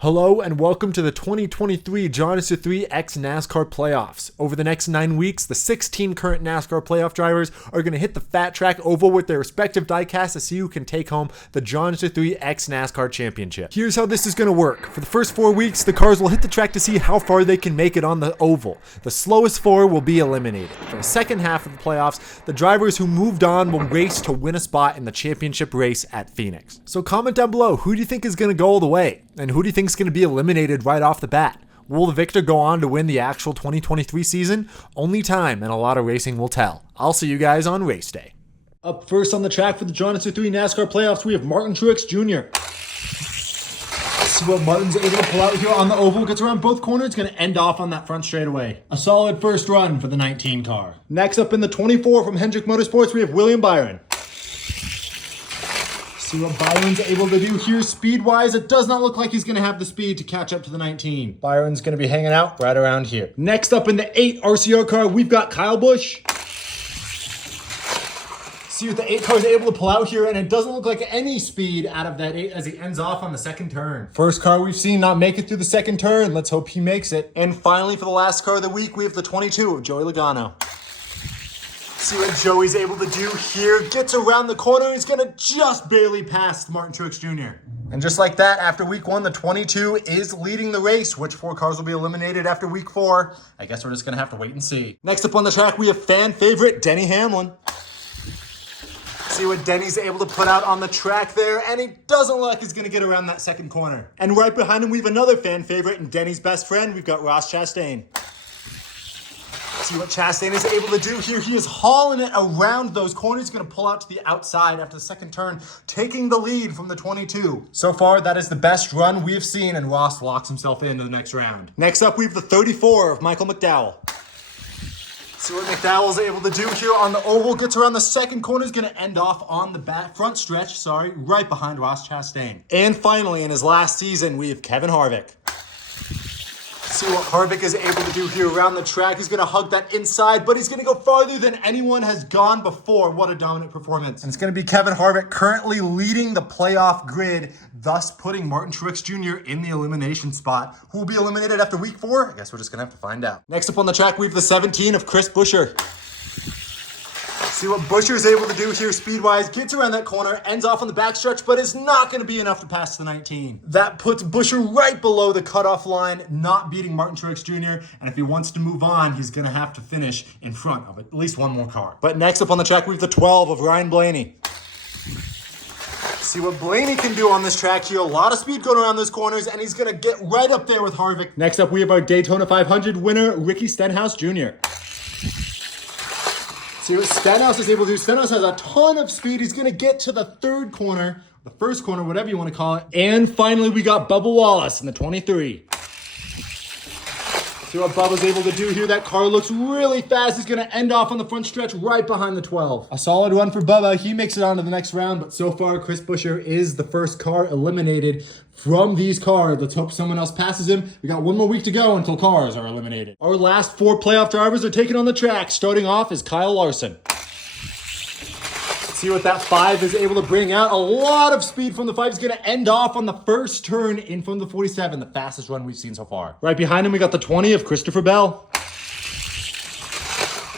Hello and welcome to the 2023 JR3 X NASCAR playoffs. Over the next 9 weeks, the 16 current NASCAR playoff drivers are going to hit the fat track oval with their respective diecasts to see who can take home the JR3 X NASCAR championship. Here's how this is going to work. For the first 4 weeks, the cars will hit the track to see how far they can make it on the oval. The slowest 4 will be eliminated. For the second half of the playoffs, the drivers who moved on will race to win a spot in the championship race at Phoenix. So comment down below, who do you think is going to go all the way? And who do you think is going to be eliminated right off the bat? Will the victor go on to win the actual 2023 season? Only time and a lot of racing will tell. I'll see you guys on race day. Up first on the track for the JR3 NASCAR playoffs, we have Martin Truex Jr. Let's see what Martin's able to pull out here on the oval. Gets around both corners. It's going to end off on that front straightaway. A solid first run for the 19 car. Next up in the 24 from Hendrick Motorsports, we have William Byron. See what Byron's able to do here speed-wise. It does not look like he's going to have the speed to catch up to the 19. Byron's going to be hanging out right around here. Next up in the 8 RCR car, we've got Kyle Busch. See what the 8 car is able to pull out here, and it doesn't look like any speed out of that 8 as he ends off on the second turn. First car we've seen not make it through the second turn. Let's hope he makes it. And finally, for the last car of the week, we have the 22 of Joey Logano. See what Joey's able to do here. Gets around the corner. He's going to just barely pass Martin Truex Jr. And just like that, after week 1, the 22 is leading the race. Which 4 cars will be eliminated after week 4? I guess we're just going to have to wait and see. Next up on the track, we have fan favorite Denny Hamlin. See what Denny's able to put out on the track there, and he doesn't look like he's going to get around that second corner. And right behind him, we have another fan favorite and Denny's best friend. We've got Ross Chastain. See what Chastain is able to do here. He is hauling it around those corners. He's going to pull out to the outside after the second turn, taking the lead from the 22. So far, that is the best run we've seen, and Ross locks himself into the next round. Next up, we have the 34 of Michael McDowell. See what McDowell's able to do here on the oval. Gets around the second corner. He's going to end off on the front stretch, right behind Ross Chastain. And finally, in his last season, we have Kevin Harvick. See what Harvick is able to do here around the track. He's going to hug that inside, but he's going to go farther than anyone has gone before. What a dominant performance. And it's going to be Kevin Harvick currently leading the playoff grid, thus putting Martin Truex Jr. in the elimination spot. Who will be eliminated after week 4? I guess we're just going to have to find out. Next up on the track, we have the 17 of Chris Buescher. See what Buescher is able to do here speed-wise. Gets around that corner, ends off on the backstretch, but is not going to be enough to pass the 19. That puts Buescher right below the cutoff line, not beating Martin Truex Jr. And if he wants to move on, he's going to have to finish in front of at least one more car. But next up on the track, we have the 12 of Ryan Blaney. See what Blaney can do on this track here. A lot of speed going around those corners, and he's going to get right up there with Harvick. Next up, we have our Daytona 500 winner, Ricky Stenhouse Jr. See what Stenhouse is able to do. Stenhouse has a ton of speed. He's going to get to the third corner, the first corner, whatever you want to call it. And finally, we got Bubba Wallace in the 23. See what Bubba's able to do here. That car looks really fast. He's going to end off on the front stretch right behind the 12. A solid run for Bubba. He makes it on to the next round, but so far, Chris Buescher is the first car eliminated from these cars. Let's hope someone else passes him. We got 1 more week to go until cars are eliminated. Our last 4 playoff drivers are taking on the track. Starting off is Kyle Larson. See what that 5 is able to bring out. A lot of speed from the 5. He's going to end off on the first turn in front of the 47, the fastest run we've seen so far. Right behind him, we got the 20 of Christopher Bell.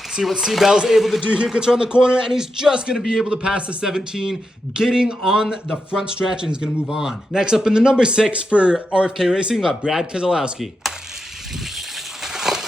See what C. Bell's able to do here. Gets around the corner, and he's just going to be able to pass the 17, getting on the front stretch, and he's going to move on. Next up in the number 6 for RFK Racing, we got Brad Keselowski.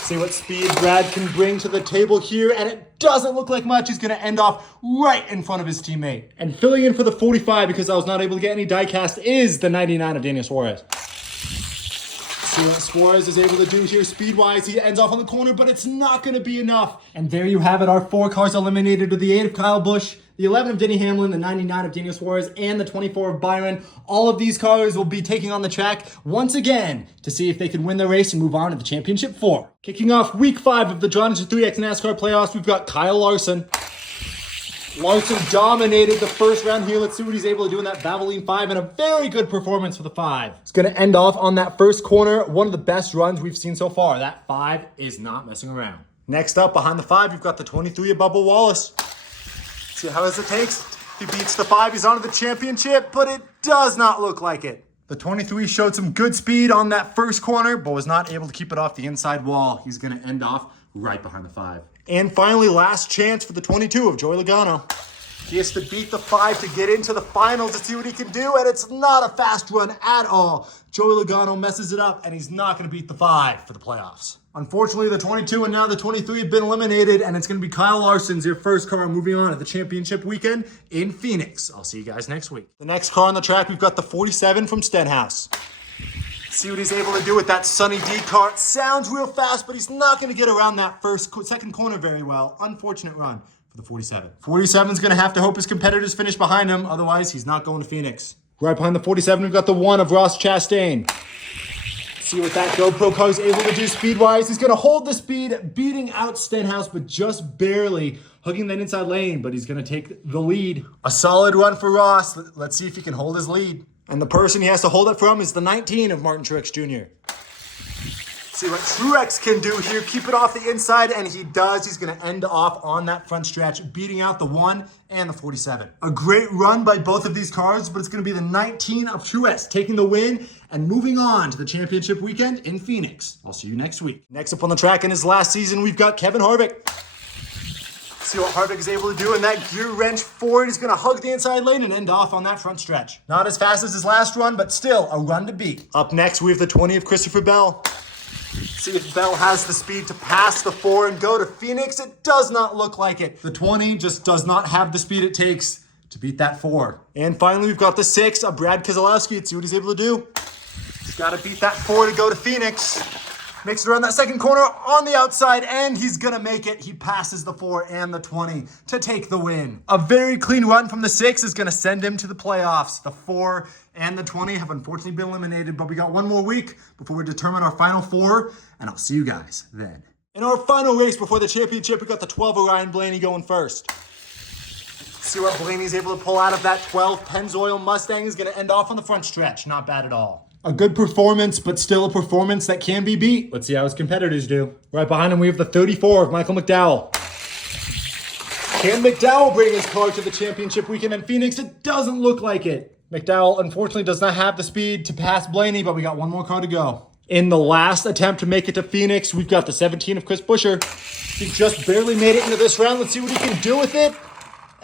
See what speed Brad can bring to the table here, and it doesn't look like much. He's going to end off right in front of his teammate. And filling in for the 45, because I was not able to get any diecast, is the 99 of Daniel Suarez. See what Suarez is able to do here speed-wise. He ends off on the corner, but it's not going to be enough. And there you have it, our 4 cars eliminated with the 8 of Kyle Busch, the 11 of Denny Hamlin, the 99 of Daniel Suarez, and the 24 of Byron. All of these cars will be taking on the track once again to see if they can win the race and move on to the Championship 4. Kicking off week 5 of the JR3 X NASCAR playoffs, we've got Kyle Larson. Larson dominated the first round here. Let's see what he's able to do in that Valvoline 5, and a very good performance for the 5. It's going to end off on that first corner. One of the best runs we've seen so far. That 5 is not messing around. Next up, behind the 5, you've got the 23 of Bubba Wallace. See how it takes. If he beats the 5, he's on to the championship, but it does not look like it. The 23 showed some good speed on that first corner, but was not able to keep it off the inside wall. He's going to end off right behind the 5. And finally, last chance for the 22 of Joey Logano. He has to beat the 5 to get into the finals to see what he can do, and it's not a fast run at all. Joey Logano messes it up, and he's not going to beat the 5 for the playoffs. Unfortunately, the 22 and now the 23 have been eliminated, and it's going to be Kyle Larson's your first car moving on at the championship weekend in Phoenix. I'll see you guys next week. The next car on the track, we've got the 47 from Stenhouse. See what he's able to do with that Sunny D car. It sounds real fast, but he's not going to get around that second corner very well. Unfortunate run for the 47. 47 is going to have to hope his competitors finish behind him. Otherwise, he's not going to Phoenix. Right behind the 47, we've got the 1 of Ross Chastain. See what that GoPro car is able to do speed-wise. He's going to hold the speed, beating out Stenhouse, but just barely hugging that inside lane, but he's going to take the lead. A solid run for Ross. Let's see if he can hold his lead. And the person he has to hold it from is the 19 of Martin Truex Jr. See what Truex can do here. Keep it off the inside, and he does. He's going to end off on that front stretch, beating out the 1 and the 47. A great run by both of these cars, but it's going to be the 19 of Truex taking the win and moving on to the championship weekend in Phoenix. I'll see you next week. Next up on the track in his last season, we've got Kevin Harvick. See what Harvick is able to do in that gear wrench forward. He's going to hug the inside lane and end off on that front stretch. Not as fast as his last run, but still a run to beat. Up next, we have the 20 of Christopher Bell. See if Bell has the speed to pass the 4 and go to Phoenix. It does not look like it. The 20 just does not have the speed it takes to beat that 4. And finally, we've got the 6 of Brad Keselowski. Let's see what he's able to do. He's got to beat that 4 to go to Phoenix. Makes it around that second corner on the outside, and he's going to make it. He passes the 4 and the 20 to take the win. A very clean run from the 6 is going to send him to the playoffs. The 4 and the 20 have unfortunately been eliminated, but we got one more week before we determine our final 4, and I'll see you guys then. In our final race before the championship, we got the 12 of Ryan Blaney going first. See what Blaney's able to pull out of that 12 Pennzoil Mustang. Is going to end off on the front stretch. Not bad at all. A good performance, but still a performance that can be beat. Let's see how his competitors do. Right behind him, we have the 34 of Michael McDowell. Can McDowell bring his car to the championship weekend in Phoenix? It doesn't look like it. McDowell, unfortunately, does not have the speed to pass Blaney, but we got one more car to go. In the last attempt to make it to Phoenix, we've got the 17 of Chris Buescher. He just barely made it into this round. Let's see what he can do with it.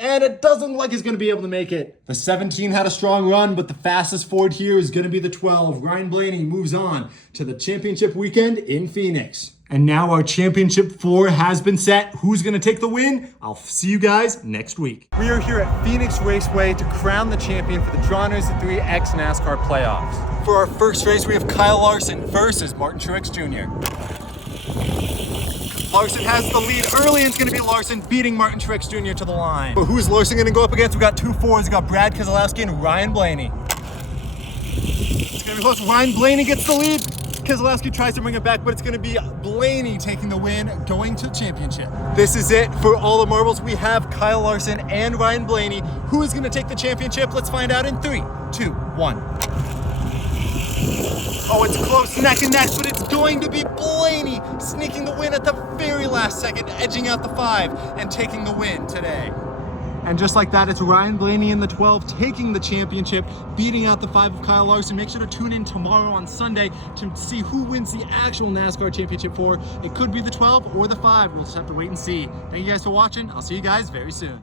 And it doesn't look like he's going to be able to make it. The 17 had a strong run, but the fastest Ford here is going to be the 12. Ryan Blaney moves on to the championship weekend in Phoenix. And now our championship 4 has been set. Who's going to take the win? I'll see you guys next week. We are here at Phoenix Raceway to crown the champion for the Drawners 3X NASCAR playoffs. For our first race, we have Kyle Larson versus Martin Truex Jr. Larson has the lead early, and it's going to be Larson beating Martin Truex Jr. to the line. But who's Larson going to go up against? We've got 2 4s. We've got Brad Keselowski and Ryan Blaney. It's going to be close. Ryan Blaney gets the lead. Keselowski tries to bring it back, but it's going to be Blaney taking the win, going to the championship. This is it for all the marbles. We have Kyle Larson and Ryan Blaney. Who is going to take the championship? Let's find out in 3, 2, 1. Oh, it's close, neck and neck, but it's going to be Blaney sneaking the win at the very last second, edging out the 5 and taking the win today. And just like that, it's Ryan Blaney in the 12 taking the championship, beating out the 5 of Kyle Larson. Make sure to tune in tomorrow on Sunday to see who wins the actual NASCAR Championship 4. It could be the 12 or the 5. We'll just have to wait and see. Thank you guys for watching. I'll see you guys very soon.